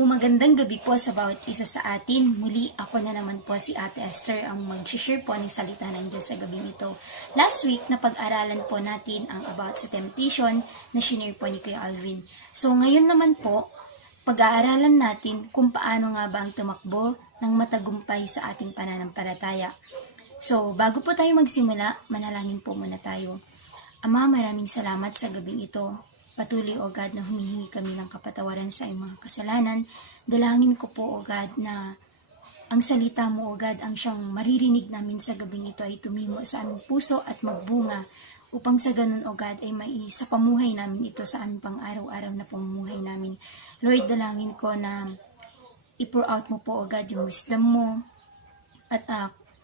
Magandang gabi po sa bawat isa sa atin. Muli ako na naman po si Ate Esther ang mag-share po ng salita ng Diyos sa gabing ito. Last week, napag-aralan po natin ang about sa temptation na shinare po ni Kuya Alvin. So ngayon naman po, pag-aaralan natin kung paano nga ba ang tumakbo ng matagumpay sa ating pananampalataya. So bago po tayo magsimula, manalangin po muna tayo. Ama, maraming salamat sa gabing ito. Patuloy, O God, na humihingi kami ng kapatawaran sa iyong mga kasalanan. Dalangin ko po, O God, na ang salita mo, O God, ang siyang maririnig namin sa gabing ito ay tumimo sa aming puso at magbunga upang sa ganun, O God, ay maisa pamuhay namin ito sa aming pang-araw-araw na pamumuhay namin. Lord, dalangin ko na i-pour out mo po, O God, yung wisdom mo at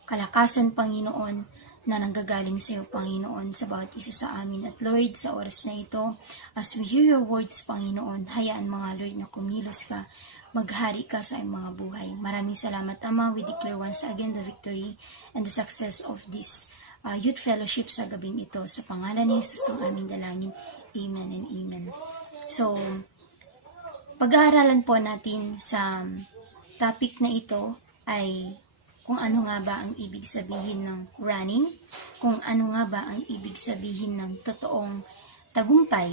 kalakasan, Panginoon, na nanggagaling sa iyo, Panginoon, sa bawat isa sa amin. At Lord, sa oras na ito, as we hear your words, Panginoon, hayaan mga Lord na kumilos ka, maghari ka sa iyong mga buhay. Maraming salamat, Ama. We declare once again the victory and the success of this youth fellowship sa gabing ito. Sa pangalan ni Jesus ng aming dalangin. Amen and amen. So, pag-aaralan po natin sa topic na ito ay kung ano nga ba ang ibig sabihin ng running, kung ano nga ba ang ibig sabihin ng totoong tagumpay,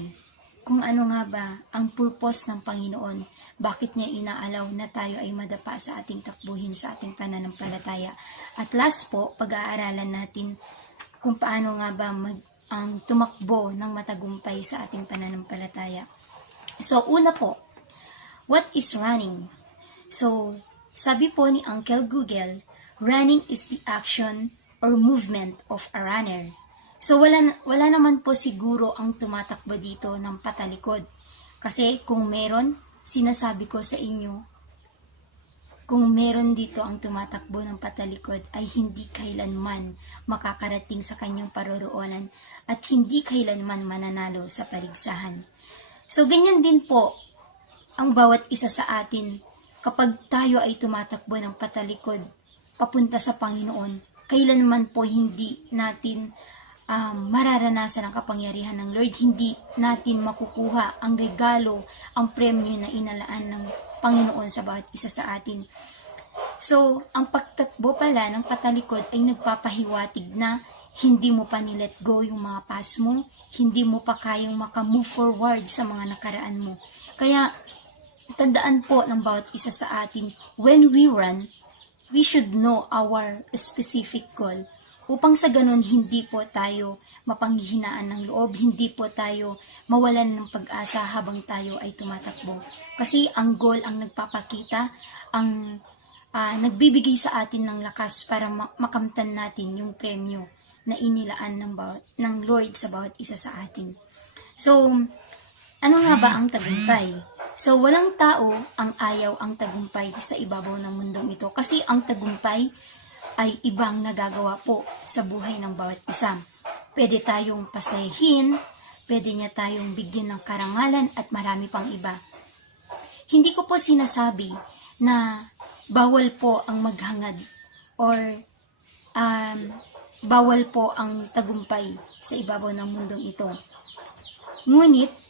kung ano nga ba ang purpose ng Panginoon, bakit niya inaalaw na tayo ay madapa sa ating takbuhin sa ating pananampalataya. At last po, pag-aaralan natin kung paano nga ba ang tumakbo ng matagumpay sa ating pananampalataya. So, una po, what is running? So, sabi po ni Uncle Google, running is the action or movement of a runner. So wala naman po siguro ang tumatakbo dito ng patalikod. Kasi kung meron, sinasabi ko sa inyo, kung meron dito ang tumatakbo ng patalikod ay hindi kailanman makakarating sa kanyang paroroonan at hindi kailanman mananalo sa paligsahan. So ganyan din po ang bawat isa sa atin kapag tayo ay tumatakbo ng patalikod papunta sa Panginoon, kailanman po hindi natin mararanasan ang kapangyarihan ng Lord, hindi natin makukuha ang regalo, ang premyo na inalaan ng Panginoon sa bawat isa sa atin. So, ang pagtakbo pala ng patalikod ay nagpapahiwatig na hindi mo pa nilet go yung mga past mo, hindi mo pa kayang makamove forward sa mga nakaraan mo. Kaya, tandaan po ng bawat isa sa atin, when we run, we should know our specific goal upang sa ganun hindi po tayo mapanghihinaan ng loob, hindi po tayo mawalan ng pag-asa habang tayo ay tumatakbo. Kasi ang goal ang nagpapakita, ang nagbibigay sa atin ng lakas para makamtan natin yung premyo na inilaan ng Lord sa bawat isa sa atin. So, ano nga ba ang tagumpay? So, walang tao ang ayaw ang tagumpay sa ibabaw ng mundong ito kasi ang tagumpay ay ibang nagagawa po sa buhay ng bawat isa. Pwede tayong pasayahin, pwede niya tayong bigyan ng karangalan at marami pang iba. Hindi ko po sinasabi na bawal po ang maghangad or bawal po ang tagumpay sa ibabaw ng mundong ito. Ngunit,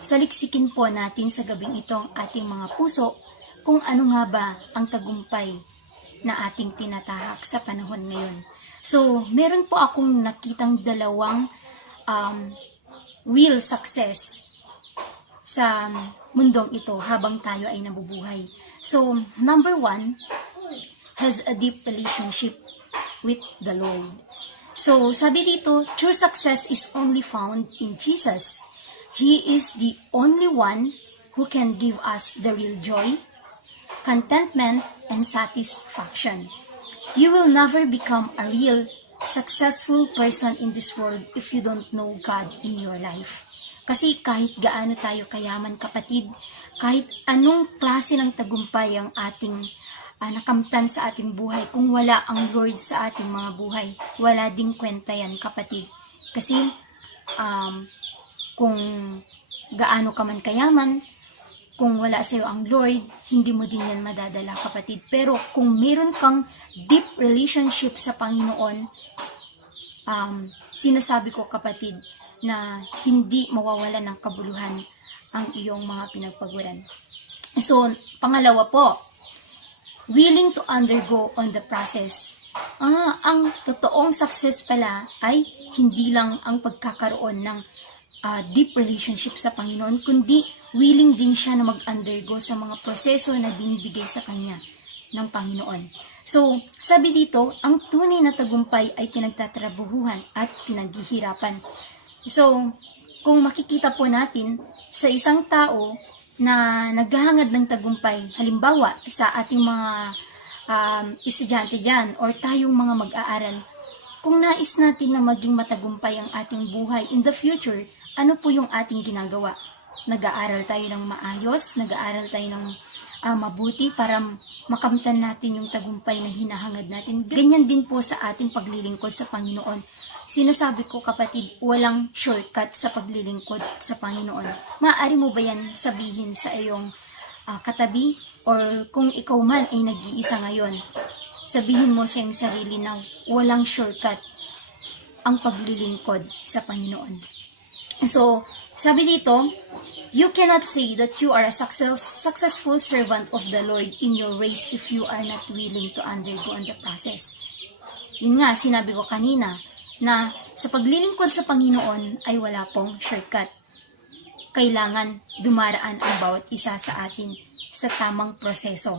saliksikin po natin sa gabing ito ang ating mga puso kung ano nga ba ang tagumpay na ating tinatahak sa panahon ngayon. So, meron po akong nakitang dalawang real success sa mundong ito habang tayo ay nabubuhay. So, number one, has a deep relationship with the Lord. So, sabi dito, true success is only found in Jesus. He is the only one who can give us the real joy, contentment, and satisfaction. You will never become a real, successful person in this world if you don't know God in your life. Kasi kahit gaano tayo kayaman, kapatid, kahit anong klase ng tagumpay ang ating nakamtan sa ating buhay, kung wala ang Lord sa ating mga buhay, wala ding kwenta yan, kapatid. Kasi, kung gaano ka man kayaman, kung wala sa iyo ang Lord, hindi mo din yan madadala, kapatid. Pero kung meron kang deep relationship sa Panginoon, sinasabi ko, kapatid, na hindi mawawalan ng kabuluhan ang iyong mga pinagpaguran. So, pangalawa po, willing to undergo on the process. Ang totoong success pala ay hindi lang ang pagkakaroon ng deep relationship sa Panginoon, kundi willing din siya na mag-undergo sa mga proseso na binibigay sa kanya ng Panginoon. So, sabi dito, ang tunay na tagumpay ay pinagtatrabahuhan at pinaghihirapan. So, kung makikita po natin sa isang tao na naghahangad ng tagumpay, halimbawa sa ating mga estudyante dyan or tayong mga mag-aaral, kung nais natin na maging matagumpay ang ating buhay in the future, ano po yung ating ginagawa? Nag-aaral tayo ng maayos, nag-aaral tayo ng mabuti para makamtan natin yung tagumpay na hinahangad natin. Ganyan din po sa ating paglilingkod sa Panginoon. Sinasabi ko kapatid, walang shortcut sa paglilingkod sa Panginoon. Maaari mo ba yan sabihin sa iyong katabi? Or kung ikaw man ay nag-iisa ngayon, sabihin mo sa iyong sarili na walang shortcut ang paglilingkod sa Panginoon. So, sabi dito, you cannot say that you are a successful servant of the Lord in your race if you are not willing to undergo on the process. Yun nga, sinabi ko kanina, na sa paglilingkod sa Panginoon ay wala pong shortcut. Kailangan dumaraan ang bawat isa sa atin sa tamang proseso.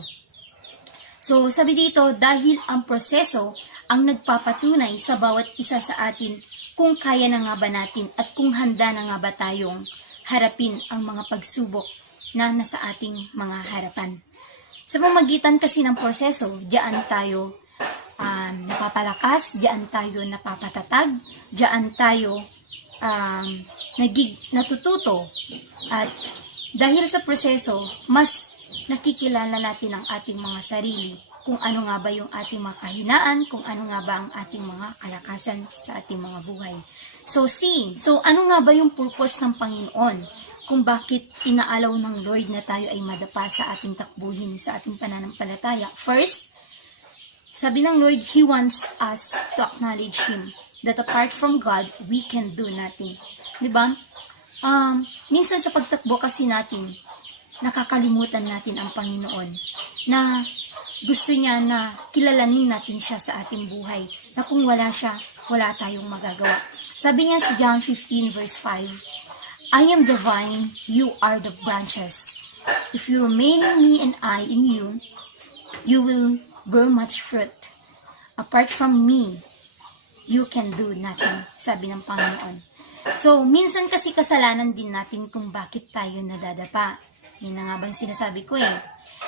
So, sabi dito, dahil ang proseso ang nagpapatunay sa bawat isa sa atin kung kaya na nga ba natin at kung handa na nga ba tayong harapin ang mga pagsubok na nasa ating mga harapan. Sa pamamagitan kasi ng proseso, diyan tayo napapalakas, diyan tayo napapatatag, diyan tayo natututo. At dahil sa proseso, mas nakikilala natin ang ating mga sarili, kung ano nga ba yung ating mga kahinaan, kung ano nga ba ang ating mga kalakasan sa ating mga buhay. So ano nga ba yung purpose ng Panginoon? Kung bakit inaalaw ng Lord na tayo ay madapa sa ating takbuhin, sa ating pananampalataya? First, sabi ng Lord, He wants us to acknowledge Him, that apart from God, we can do nothing. Diba? Minsan sa pagtakbo kasi natin, nakakalimutan natin ang Panginoon na gusto niya na kilalanin natin siya sa ating buhay, na kung wala siya, wala tayong magagawa. Sabi niya sa John 15 verse 5, I am the vine, you are the branches. If you remain in me and I in you, you will bear much fruit. Apart from me, you can do nothing, sabi ng Panginoon. So, minsan kasi kasalanan din natin kung bakit tayo nadadapa. Yun na nga bang sinasabi ko eh.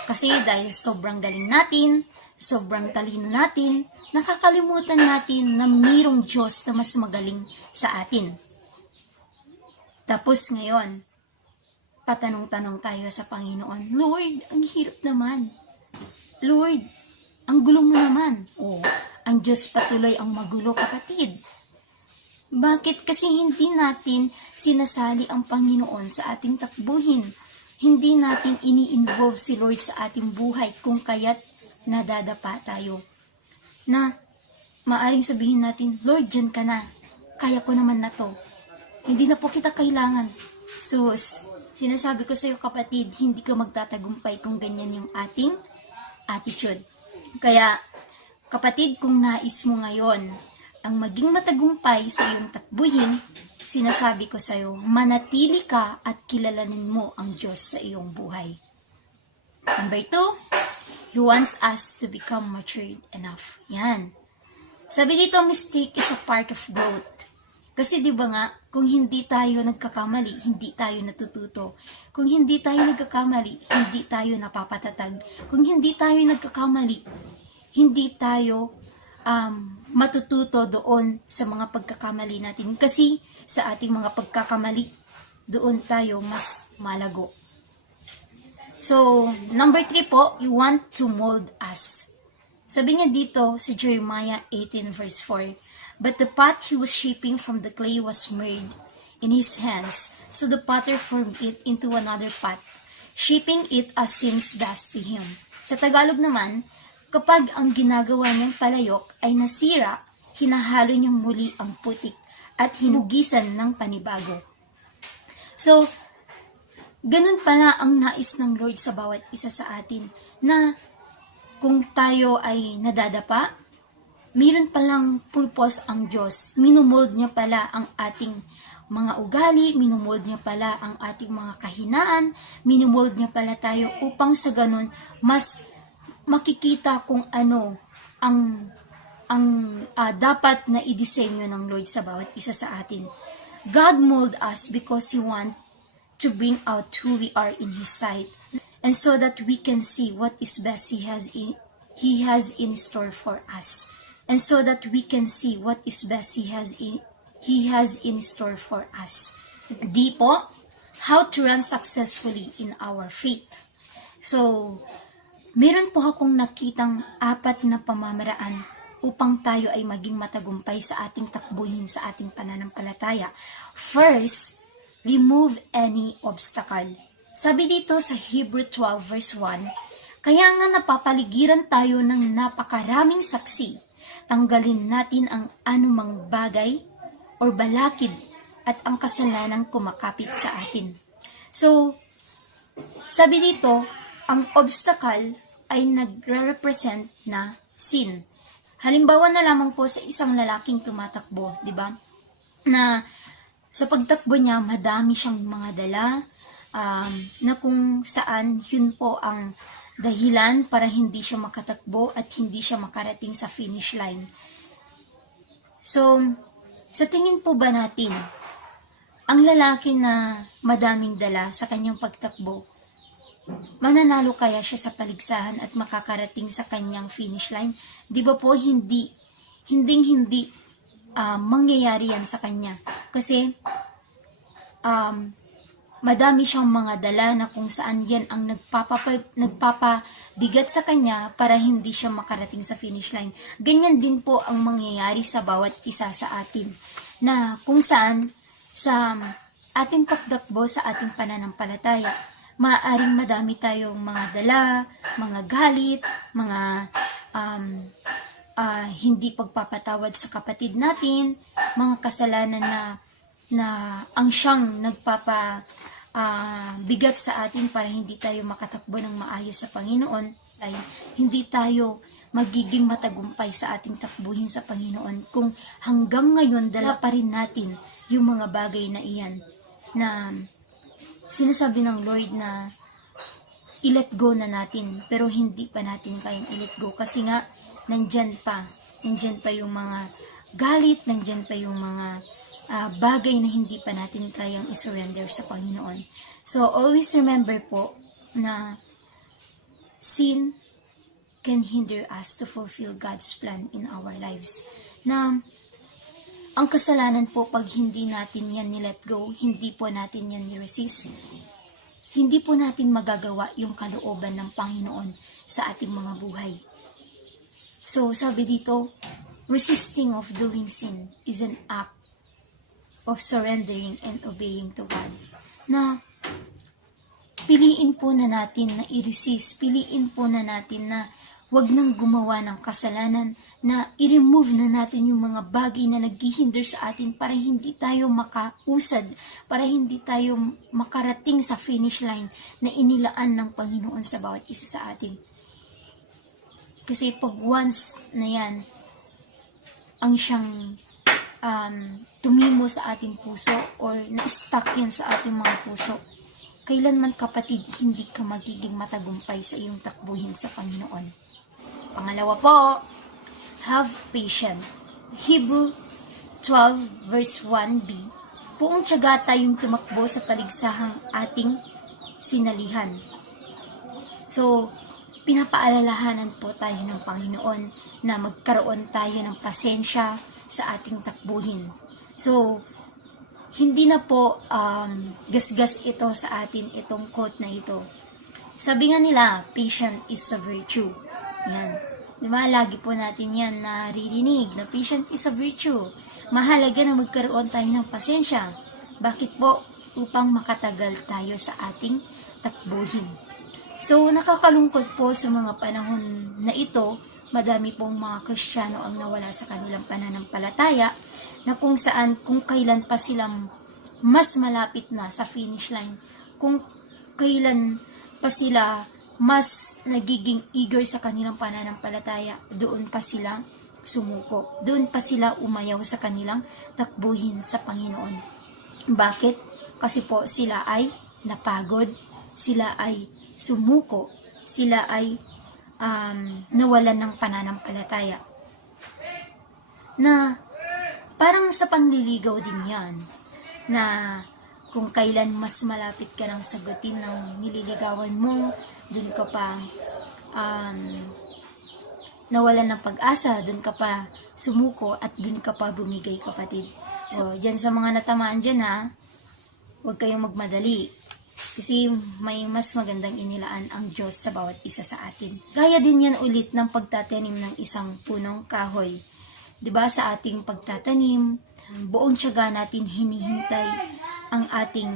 Kasi dahil sobrang galing natin, sobrang talino natin, nakakalimutan natin na mayroong Diyos na mas magaling sa atin. Tapos ngayon, patanong-tanong tayo sa Panginoon, Lord, ang hirap naman. Lord, ang gulo mo naman. Ang Diyos patuloy ang magulo, kapatid. Bakit? Kasi hindi natin sinasali ang Panginoon sa ating takbuhin. Hindi natin ini-involve si Lord sa ating buhay kung kaya't nadadapa tayo. Na maaring sabihin natin, Lord, dyan ka na. Kaya ko naman na to. Hindi na po kita kailangan. Sus, sinasabi ko sa iyo kapatid, hindi ka magtatagumpay kung ganyan yung ating attitude. Kaya, kapatid, kung nais mo ngayon ang maging matagumpay sa iyong takbuhin, sinasabi ko sa iyo, manatili ka at kilalanin mo ang Diyos sa iyong buhay. Number 2, He wants us to become matured enough. Yan. Sabi dito, mistake is a part of growth. Kasi di ba nga, kung hindi tayo nagkakamali, hindi tayo natututo. Kung hindi tayo nagkakamali, hindi tayo napapatatag. Kung hindi tayo nagkakamali, hindi tayo matututo doon sa mga pagkakamali natin. Kasi sa ating mga pagkakamali, doon tayo mas malago. So, number 3 po, you want to mold us. Sabi niya dito sa Jeremiah 18 verse 4, but the pot he was shaping from the clay was made in his hands, so the potter formed it into another pot, shaping it as seems best to him. Sa Tagalog naman, kapag ang ginagawa niyang palayok ay nasira, hinahalo niyang muli ang putik at hinugisan ng panibago. So, ganun pala ang nais ng Lord sa bawat isa sa atin, na kung tayo ay nadadapa, mayroon palang purpose ang Diyos. Minumold niya pala ang ating mga ugali, minumold niya pala ang ating mga kahinaan, minumold niya pala tayo upang sa ganun mas makikita kung ano ang dapat na idisenyo ng Lord sa bawat isa sa atin. God mold us because He wants to bring out who we are in His sight, and so that we can see what is best He has in store for us, and so that we can see what is best He has in store for us. Di po, how to run successfully in our faith. So, meron po akong nakitang 4 na pamamaraan upang tayo ay maging matagumpay sa ating takbuhin sa ating pananampalataya. First, remove any obstacle. Sabi dito sa Hebrew 12 verse 1, kaya nga napapaligiran tayo ng napakaraming saksi, tanggalin natin ang anumang bagay or balakid at ang kasalanang kumakapit sa atin. So, sabi dito, ang obstacle ay nagre-represent na sin. Halimbawa na lamang po sa isang lalaking tumatakbo, di ba? Na sa pagtakbo niya, madami siyang mga dala, na kung saan yun po ang dahilan para hindi siya makatakbo at hindi siya makarating sa finish line. So, sa tingin po ba natin, ang lalaki na madaming dala sa kanyang pagtakbo, mananalo kaya siya sa paligsahan at makakarating sa kanyang finish line? Di ba po hindi mangyayari yan sa kanya? Kasi madami siyang mga dala na kung saan yan ang nagpapabigat sa kanya para hindi siya makarating sa finish line. Ganyan din po ang mangyayari sa bawat isa sa atin, na kung saan sa ating pagtakbo sa ating pananampalataya, maaaring madami tayong mga dala, mga galit, mga hindi pagpapatawad sa kapatid natin, mga kasalanan na ang siyang bigat sa atin para hindi tayo makatakbo ng maayos sa Panginoon, ay hindi tayo magiging matagumpay sa ating takbuhin sa Panginoon kung hanggang ngayon dala pa rin natin yung mga bagay na iyan, na sinasabi ng Lord na i-let go na natin, pero hindi pa natin kayang i-let go kasi nga nandyan pa yung mga galit, nandyan pa yung mga bagay na hindi pa natin kayang i-surrender sa Panginoon. So, always remember po na sin can hinder us to fulfill God's plan in our lives. Na ang kasalanan po, pag hindi natin yan ni-let go, hindi po natin yan ni-resist, hindi po natin magagawa yung kalooban ng Panginoon sa ating mga buhay. So, sabi dito, resisting of doing sin is an act of surrendering and obeying to God. Na piliin po na natin na i-resist, piliin po na natin na wag nang gumawa ng kasalanan, na i-remove na natin yung mga bagay na naghihinder sa atin para hindi tayo makausad, para hindi tayo makarating sa finish line na inilaan ng Panginoon sa bawat isa sa atin. Kasi pag once na yan, ang siyang tumimo sa ating puso or na-stuck yan sa ating mga puso, kailanman kapatid, hindi ka magiging matagumpay sa iyong takbuhin sa Panginoon. Pangalawa po, have patience. Hebrew 12 verse 1b, buong tiyaga tayong tumakbo sa paligsahang ating sinalihan. So, pinapaalalahanan po tayo ng Panginoon na magkaroon tayo ng pasensya sa ating takbuhin. So, hindi na po gasgas ito sa atin, itong quote na ito. Sabi nga nila, patient is a virtue. Yan. Diba, lagi po natin yan naririnig na patient is a virtue. Mahalaga na magkaroon tayo ng pasensya. Bakit po? Upang makatagal tayo sa ating takbuhin. So, nakakalungkot po sa mga panahon na ito, madami pong mga Kristiyano ang nawala sa kanilang pananampalataya, na kung saan, kung kailan pa silang mas malapit na sa finish line, kung kailan pa sila mas nagiging eager sa kanilang pananampalataya, doon pa sila sumuko. Doon pa sila umayaw sa kanilang takbuhin sa Panginoon. Bakit? Kasi po sila ay napagod, sila ay sumuko, sila ay nawalan ng pananampalataya. Na parang sa panliligaw din yan, na kung kailan mas malapit ka ng sagutin ng nililigawan mo, dun ka pa nawalan ng pag-asa, dun ka pa sumuko at dun ka pa bumigay, kapatid. So, dyan sa mga natamaan dyan ha, huwag kayong magmadali. Kasi may mas magandang inilaan ang Diyos sa bawat isa sa atin. Gaya din yan ulit ng pagtatanim ng isang punong kahoy. 'Di ba, sa ating pagtatanim, buong tiyaga natin hinihintay ang ating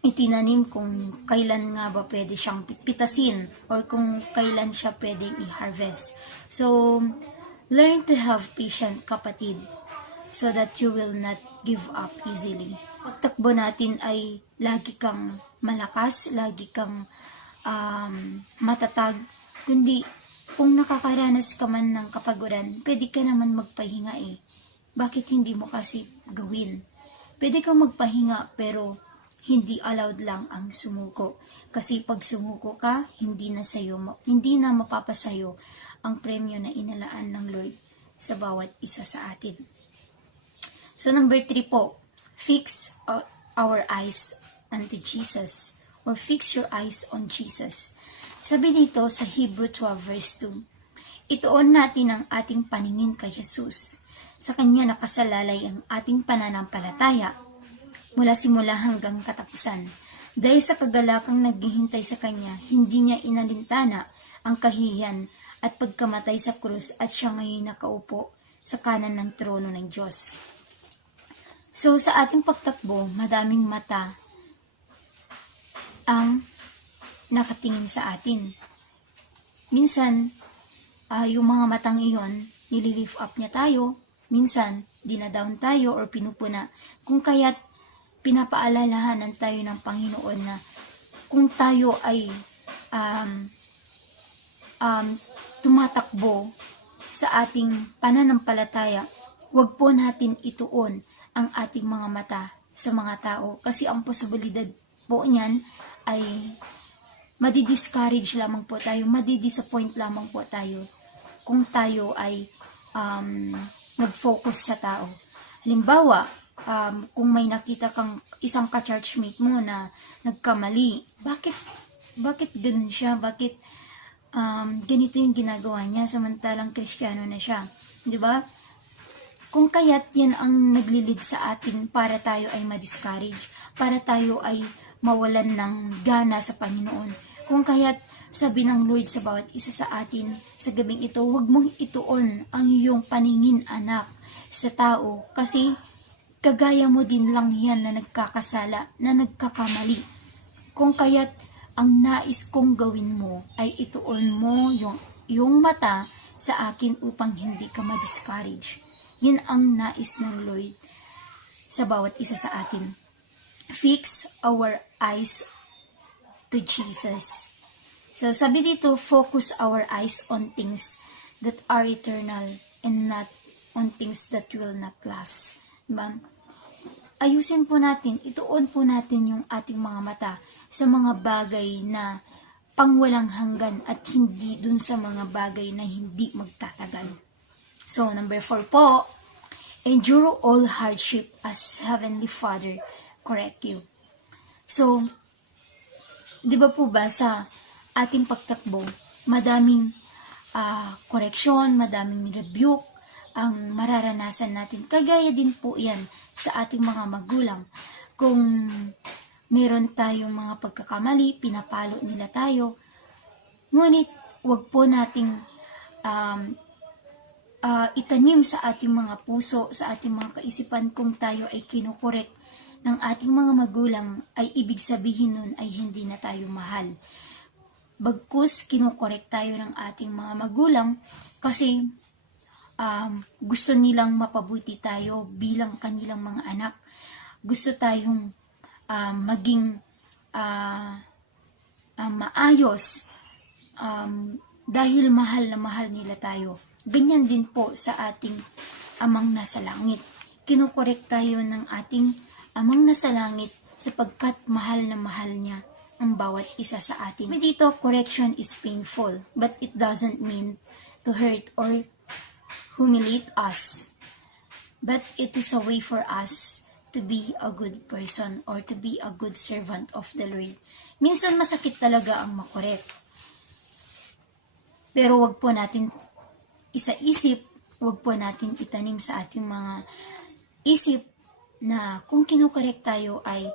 itinanim, kung kailan nga ba pwede siyang pitasin or kung kailan siya pwedeng i-harvest. So, learn to have patience, kapatid, so that you will not give up easily. Pagtakbo natin ay lagi kang malakas, lagi kang matatag, kundi kung nakakaranas ka man ng kapaguran, pwede ka naman magpahinga eh. Bakit hindi mo kasi gawin? Pwede kang magpahinga pero hindi allowed lang ang sumuko. Kasi pag sumuko ka, hindi na mapapasayo ang premyo na inalaan ng Lord sa bawat isa sa atin. So number 3 po, fix our eyes unto Jesus, or fix your eyes on Jesus. Sabi dito sa Hebrew 12 verse 2, ituon natin ang ating paningin kay Jesus. Sa Kanya nakasalalay ang ating pananampalataya mula simula hanggang katapusan. Dahil sa kagalakang naghihintay sa Kanya, hindi Niya inalintana ang kahihiyan at pagkamatay sa krus, at Siya ngayon nakaupo sa kanan ng trono ng Diyos. So sa ating pagtakbo, madaming mata ang nakatingin sa atin. Minsan, yung mga matang iyon, nililift up niya tayo. Minsan, dinadown tayo or pinupuna. Kung kaya't pinapaalalahanan tayo ng Panginoon na kung tayo ay tumatakbo sa ating pananampalataya, huwag po natin ituon ang ating mga mata sa mga tao. Kasi ang posibilidad po niyan ay madi-discourage lamang po tayo, madi-disappoint lamang po tayo kung tayo ay nag-focus sa tao. Halimbawa, kung may nakita kang isang ka-churchmate mo na nagkamali, bakit ganun siya? Bakit ganito yung ginagawa niya samantalang Kristiyano na siya? 'Di ba? Kung kaya't yan ang naglilid sa atin para tayo ay ma-discourage, para tayo ay mawalan ng gana sa Panginoon. Kung kaya't sabi ng Lord sa bawat isa sa atin sa gabing ito, huwag mong ituon ang iyong paningin, anak, sa tao, kasi kagaya mo din lang yan na nagkakasala, na nagkakamali. Kung kaya't ang nais kong gawin mo ay ituon mo yung mata sa akin upang hindi ka ma-discourage. Yan ang nais ng Lord sa bawat isa sa atin. Fix our eyes to Jesus. So sabi dito, focus our eyes on things that are eternal and not on things that will not last. Diba? Ayusin po natin, ituon po natin yung ating mga mata sa mga bagay na pangwalang hanggan at hindi dun sa mga bagay na hindi magtatagal. So, number 4 po, endure all hardship as Heavenly Father correct you. So, di ba po ba sa ating pagtakbo, madaming correction, madaming rebuke ang mararanasan natin. Kagaya din po yan sa ating mga magulang. Kung meron tayong mga pagkakamali, pinapalo nila tayo. Ngunit, wag po nating itanim sa ating mga puso, sa ating mga kaisipan, kung tayo ay kinukorek ng ating mga magulang, ay ibig sabihin nun ay hindi na tayo mahal. Bagkus kinukorek tayo ng ating mga magulang kasi gusto nilang mapabuti tayo bilang kanilang mga anak. Gusto tayong maging maayos, dahil mahal na mahal nila tayo. Ganyan din po sa ating Amang nasa langit. Kinukorek tayo ng ating Amang nasa langit sapagkat mahal na mahal niya ang bawat isa sa atin. Dito, correction is painful, but it doesn't mean to hurt or humiliate us. But it is a way for us to be a good person or to be a good servant of the Lord. Minsan masakit talaga ang makorek. Pero wag po natin isa-isip, wag po natin itanim sa ating mga isip na kung kinukorek tayo ay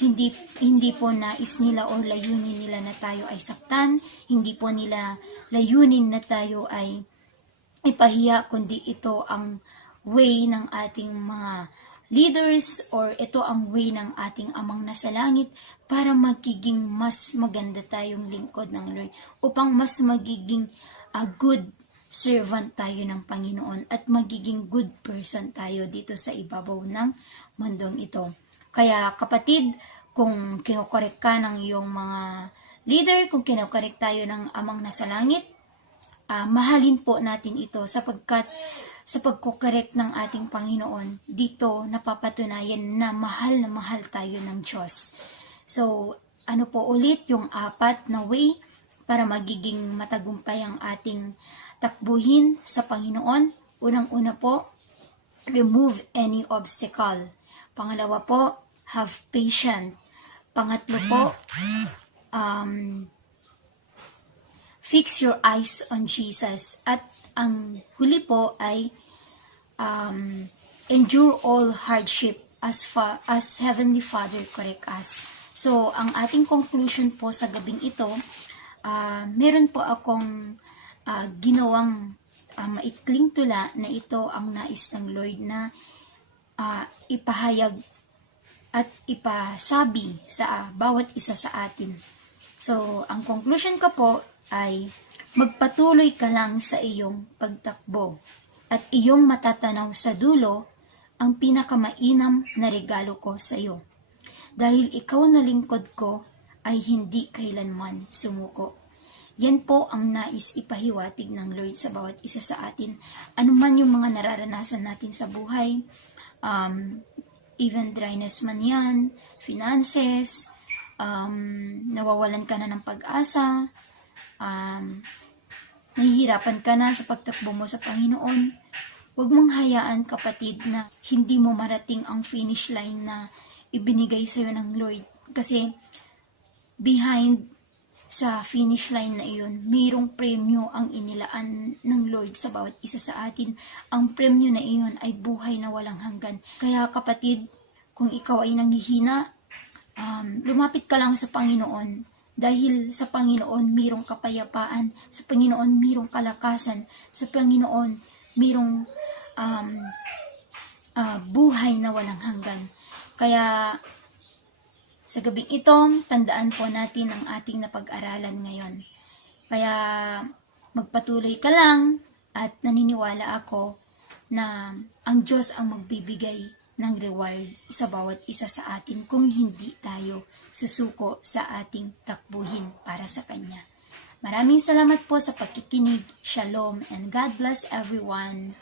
hindi po nais nila o layunin nila na tayo ay saktan, hindi po nila layunin na tayo ay ipahiya, kundi ito ang way ng ating mga leaders or ito ang way ng ating Amang nasa langit para magiging mas maganda tayong lingkod ng Lord, upang mas magiging a good servant tayo ng Panginoon at magiging good person tayo dito sa ibabaw ng mundong ito. Kaya kapatid, kung kinokorek ka ng iyong mga leader, kung kinokorek tayo ng Amang nasa langit, mahalin po natin ito sapagkat sa pagkukorek ng ating Panginoon, dito napapatunayan na mahal tayo ng Diyos. So, ano po ulit yung 4 na way para magiging matagumpay ang ating takbuhin sa Panginoon? Unang-una po, remove any obstacle. Pangalawa po, have patience. Pangatlo po, fix your eyes on Jesus. At ang huli po ay endure all hardship as Heavenly Father correct us. So, ang ating conclusion po sa gabing ito, meron po akong ginawang maikling tula na ito ang nais ng Lord na ipahayag at ipasabi sa bawat isa sa atin. So, ang conclusion ko po ay magpatuloy ka lang sa iyong pagtakbo at iyong matatanaw sa dulo ang pinakamainam na regalo ko sa iyo. Dahil ikaw na lingkod ko ay hindi kailanman sumuko. Yan po ang nais ipahiwatig ng Lord sa bawat isa sa atin. Ano man yung mga nararanasan natin sa buhay, even dryness man yan, finances, nawawalan ka na ng pag-asa, nahihirapan ka na sa pagtakbo mo sa Panginoon, huwag mong hayaan kapatid na hindi mo marating ang finish line na ibinigay sa iyo ng Lord. Kasi behind sa finish line na iyon, mayroong premyo ang inilaan ng Lord sa bawat isa sa atin. Ang premyo na iyon ay buhay na walang hanggan. Kaya kapatid, kung ikaw ay nanghihina, lumapit ka lang sa Panginoon. Dahil sa Panginoon, mayroong kapayapaan. Sa Panginoon, mayroong kalakasan. Sa Panginoon, mayroong buhay na walang hanggan. Kaya sa gabing ito, tandaan po natin ang ating napag-aralan ngayon. Kaya magpatuloy ka lang at naniniwala ako na ang Diyos ang magbibigay ng reward sa bawat isa sa atin kung hindi tayo susuko sa ating takbuhin para sa Kanya. Maraming salamat po sa pagkikinig. Shalom and God bless everyone.